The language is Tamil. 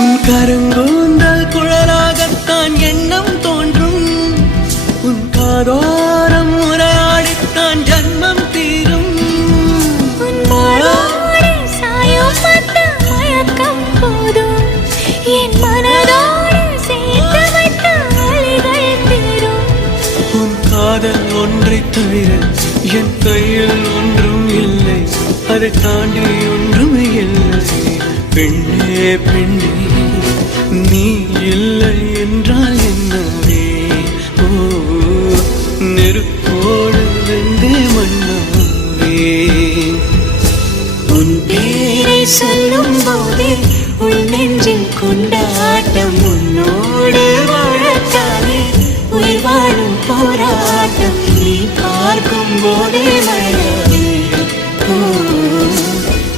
உன் கருங்கூந்தல் குழலாகத்தான் எண்ணம் தோன்றும். உன் காதோரம் உரையாடித்தான் ஜன்மம் தீரும். உன் மாளோடு சாயம் பட்ட மயக்கம் போதும். என் மனதோடு சேர்த்து வைத்த வழிகள் தீரும். உன் காதல் ஒன்றை தவிர என் கையில் ஒன்றும் இல்லை. அதை தாண்டி ஒன்றும் இல்லை. பெண்ணே பெண்ணே நீ இல்லை என்றால் என்னவே? ஓ நெருப்போடு வெந்தே மண்ணாவே. உன் பேரை சொல்லும் போதே உள் நெஞ்சில் கொண்டாட்டம். உன்னோடு வாழத்தானே உயிர் வாழும் போராட்டம். நீ பார்க்கும் போதே மழை